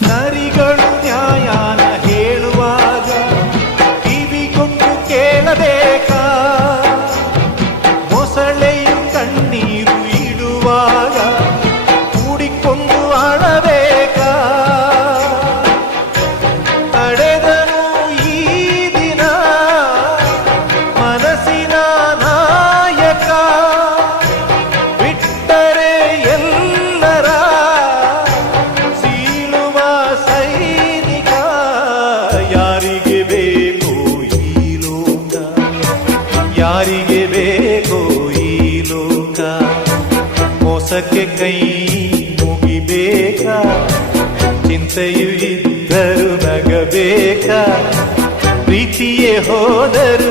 ನರಿಗಳು ನ್ಯಾಯನ ಹೇಳುವಾಗ ಕಿವಿಗೊಂಡು ಕೇಳಬೇಕಾ? ಮೊಸಳೆಯು ಕಣ್ಣೀರು ಇಡುವಾಗ ಕೂಡಿಕೊಂಡು ಅಳಬೇಕಾ? ತಡೆದನು ಈ ದಿನ ಮನಸ್ಸಿನ ನಾಯಕ, ಬಿಟ್ಟರೆ ಎಲ್ಲರ ಸೀಳುವ ಸೈನಿಕ. ಯಾರಿಗೆ ಬೇಕೋ ಈ ಲೋಕ, ಯಾರಿಗೆ ಬೇಕೋ ಈ ಲೋಕ? ಮೋಸಕ್ಕೆ ಕೈ ಮುಗಿಬೇಕಾ? ಚಿಂತೆಯು ಇದ್ದರು ನಗಬೇಕಾ? ಪ್ರೀತಿಯೇ ಹೋದರು